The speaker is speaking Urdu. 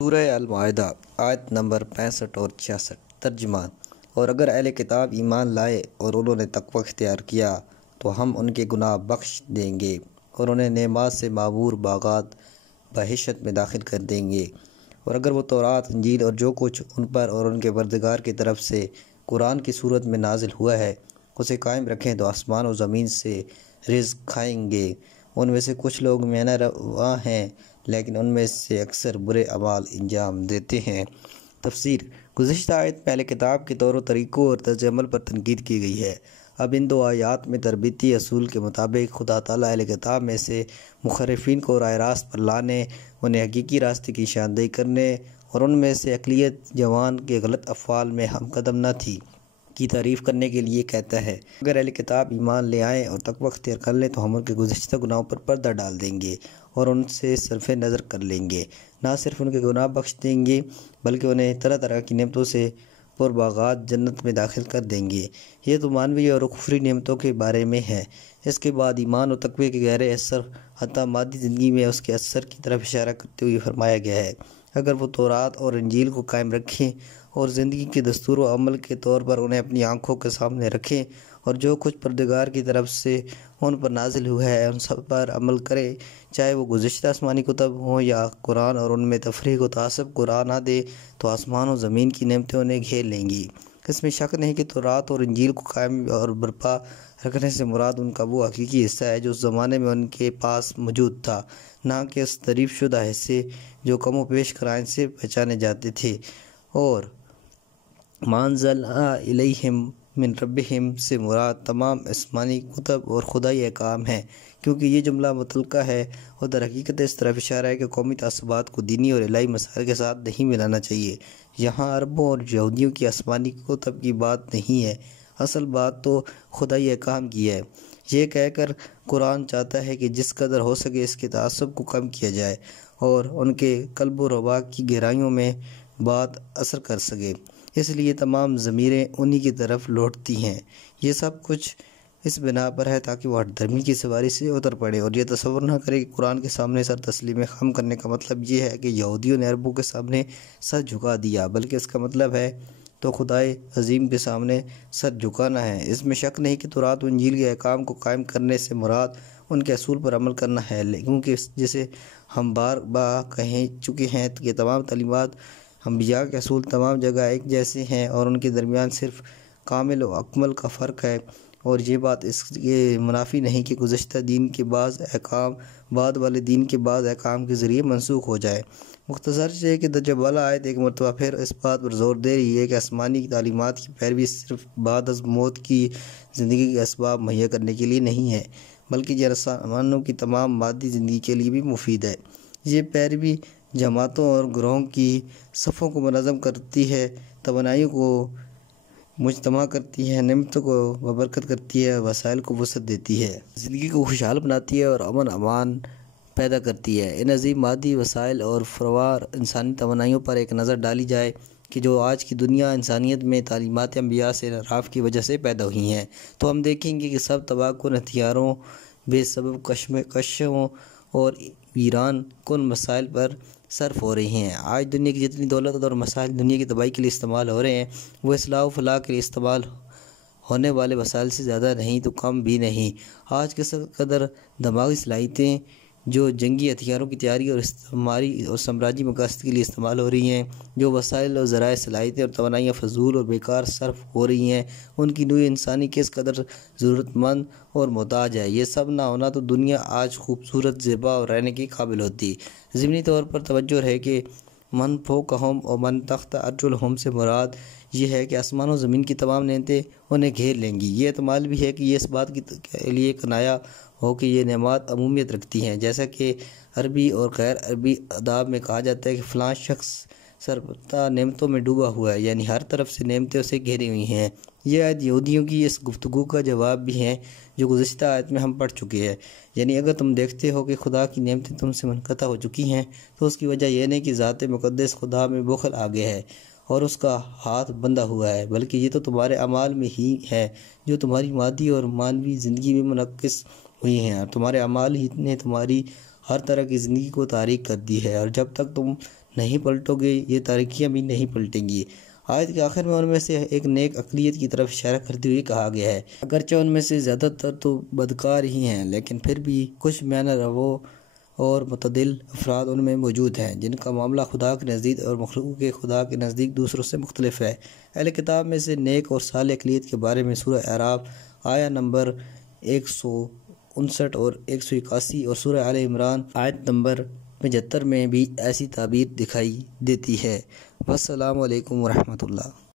سورہ المائدہ آیت نمبر 65 اور 66 ترجمہ۔ اور اگر اہل کتاب ایمان لائے اور انہوں نے تقوی اختیار کیا تو ہم ان کے گناہ بخش دیں گے اور انہیں نعمات سے معمور باغات بہشت میں داخل کر دیں گے۔ اور اگر وہ تورات، انجیل اور جو کچھ ان پر اور ان کے پروردگار کی طرف سے قرآن کی صورت میں نازل ہوا ہے اسے قائم رکھیں تو آسمان و زمین سے رزق کھائیں گے۔ ان میں سے کچھ لوگ میانہ روا ہیں لیکن ان میں سے اکثر برے اعمال انجام دیتے ہیں۔ تفسیر۔ گزشتہ آیت میں اہل کتاب کے طور و طریقوں اور طرز عمل پر تنقید کی گئی ہے۔ اب ان دو آیات میں تربیتی اصول کے مطابق خدا تعالیٰ اہل کتاب میں سے مخرفین کو راہ راست پر لانے، انہیں حقیقی راستے کی نشاندہی کرنے اور ان میں سے اقلیت جوان کے غلط افعال میں ہم قدم نہ تھی کی تعریف کرنے کے لیے کہتا ہے۔ اگر اہل کتاب ایمان لے آئیں اور تقوی اختیار کر لیں تو ہم ان کے گزشتہ گناہوں پر پردہ ڈال دیں گے اور ان سے صرف نظر کر لیں گے۔ نہ صرف ان کے گناہ بخش دیں گے بلکہ انہیں طرح طرح کی نعمتوں سے پرباغات جنت میں داخل کر دیں گے۔ یہ تو معنوی اور کفری نعمتوں کے بارے میں ہے۔ اس کے بعد ایمان و تقوی کے گہرے اثر حتیٰ مادی زندگی میں اس کے اثر کی طرف اشارہ کرتے ہوئے فرمایا گیا ہے۔ اگر وہ تورات اور انجیل کو قائم رکھیں اور زندگی کے دستور و عمل کے طور پر انہیں اپنی آنکھوں کے سامنے رکھیں اور جو کچھ پروردگار کی طرف سے ان پر نازل ہوا ہے ان سب پر عمل کریں، چاہے وہ گزشتہ آسمانی کتب ہوں یا قرآن، اور ان میں تفریق و تعصب کو راہ نہ دے تو آسمان و زمین کی نعمتیں انہیں گھیر لیں گی۔ اس میں شک نہیں کہ تورات اور انجیل کو قائم اور برپا رکھنے سے مراد ان کا وہ حقیقی حصہ ہے جو اس زمانے میں ان کے پاس موجود تھا، نہ کہ اس تعریف شدہ حصے جو کم و بیش قرائن سے پہچانے جاتے تھے۔ اور ما انزلنا الیہم من ربہم سے مراد تمام آسمانی کتب اور خدائی احکام ہیں، کیونکہ یہ جملہ متعلقہ ہے اور در حقیقت اس طرف اشارہ ہے کہ قومی تعصبات کو دینی اور الہی مسائل کے ساتھ نہیں ملانا چاہیے۔ یہاں عربوں اور یہودیوں کی آسمانی کتب کی بات نہیں ہے، اصل بات تو خدائی احکام کی ہے۔ یہ کہہ کر قرآن چاہتا ہے کہ جس قدر ہو سکے اس کے تعصب کو کم کیا جائے اور ان کے قلب و ربا کی گہرائیوں میں بات اثر کر سکے، اس لیے تمام ضمیریں انہی کی طرف لوٹتی ہیں۔ یہ سب کچھ اس بنا پر ہے تاکہ وہ ہٹ دھرمی کی سواری سے اتر پڑے اور یہ تصور نہ کرے کہ قرآن کے سامنے سر تسلیم خم کرنے کا مطلب یہ ہے کہ یہودیوں نے عربوں کے سامنے سر جھکا دیا، بلکہ اس کا مطلب ہے تو خدائے عظیم کے سامنے سر جھکانا ہے۔ اس میں شک نہیں کہ تورات و انجیل کے احکام کو قائم کرنے سے مراد ان کے اصول پر عمل کرنا ہے، کیونکہ جسے ہم بار بار کہہ چکے ہیں کہ تمام تعلیمات انبیاء کے اصول تمام جگہ ایک جیسے ہیں اور ان کے درمیان صرف کامل و اکمل کا فرق ہے، اور یہ بات اس کے منافی نہیں کہ گزشتہ دین کے بعض احکام بعد والے دین کے بعض احکام کے ذریعے منسوخ ہو جائے۔ مختصر سے کہ درجہ بالا آیت ایک مرتبہ پھر اس بات پر زور دے رہی ہے کہ آسمانی تعلیمات کی پیروی صرف بعد از موت کی زندگی کے اسباب مہیا کرنے کے لیے نہیں ہے، بلکہ یہ انسانوں کی تمام مادی زندگی کے لیے بھی مفید ہے۔ یہ پیروی جماعتوں اور گروہوں کی صفوں کو منظم کرتی ہے، توانائیوں کو مجتمع کرتی ہے، نعمتوں کو ببرکت کرتی ہے، وسائل کو وسعت دیتی ہے، زندگی کو خوشحال بناتی ہے اور امن امان پیدا کرتی ہے۔ ان عظیم مادی وسائل اور فراوان انسانی توانائیوں پر ایک نظر ڈالی جائے کہ جو آج کی دنیا انسانیت میں تعلیمات انبیاء سے انحراف کی وجہ سے پیدا ہوئی ہیں، تو ہم دیکھیں گے کہ سب تباہ کن ہتھیاروں، بے سبب کشمکشوں اور ویران کن مسائل پر صرف ہو رہی ہیں۔ آج دنیا کی جتنی دولت اور مسائل دنیا کی تباہی کے لیے استعمال ہو رہے ہیں وہ اصلاح و فلاح کے لیے استعمال ہونے والے وسائل سے زیادہ نہیں تو کم بھی نہیں۔ آج کس قدر دماغی صلاحیتیں جو جنگی ہتھیاروں کی تیاری اور استعماری اور سامراجی مقاصد کے لیے استعمال ہو رہی ہیں، جو وسائل اور ذرائع صلاحیتیں اور توانائیاں فضول اور بیکار صرف ہو رہی ہیں، ان کی نوع انسانی کس قدر ضرورت مند اور محتاج ہے۔ یہ سب نہ ہونا تو دنیا آج خوبصورت، زیبا اور رہنے کے قابل ہوتی۔ ضمنی طور پر توجہ ہے کہ من فوقہم و من تحت ارجلہم سے مراد یہ ہے کہ آسمان و زمین کی تمام نعمتیں انہیں گھیر لیں گی۔ یہ احتمال بھی ہے کہ یہ اس بات کے لیے کنایہ ہو کہ یہ نعمات عمومیت رکھتی ہیں، جیسا کہ عربی اور غیر عربی اداب میں کہا جاتا ہے کہ فلاں شخص سربتا نعمتوں میں ڈوبا ہوا ہے، یعنی ہر طرف سے نعمتیں اسے گھیری ہوئی ہیں۔ یہ آیت یہودیوں کی اس گفتگو کا جواب بھی ہے جو گزشتہ آیت میں ہم پڑھ چکے ہیں، یعنی اگر تم دیکھتے ہو کہ خدا کی نعمتیں تم سے منقطع ہو چکی ہیں تو اس کی وجہ یہ نہیں کہ ذات مقدس خدا میں بخل آ گیا ہے اور اس کا ہاتھ بندھا ہوا ہے، بلکہ یہ تو تمہارے اعمال میں ہی ہے جو تمہاری مادی اور معنوی زندگی میں منعکس ہوئی ہیں، اور تمہارے اعمال ہی نے تمہاری ہر طرح کی زندگی کو تاریک کر دی ہے، اور جب تک تم نہیں پلٹو گے یہ تاریکیاں بھی نہیں پلٹیں گی۔ آیت کے آخر میں ان میں سے ایک نیک اقلیت کی طرف اشارہ کرتے ہوئے کہا گیا ہے، اگرچہ ان میں سے زیادہ تر تو بدکار ہی ہیں، لیکن پھر بھی کچھ میانہ رو اور متعدل افراد ان میں موجود ہیں جن کا معاملہ خدا کے نزدیک اور مخلوق کے خدا کے نزدیک دوسروں سے مختلف ہے۔ اہل کتاب میں سے نیک اور صالح اقلیت کے بارے میں سورہ اعراف آیہ نمبر 159 اور 181 اور سورہ آل عمران آیت نمبر 75 میں بھی ایسی تعبیر دکھائی دیتی ہے۔ والسلام علیکم ورحمۃ اللہ۔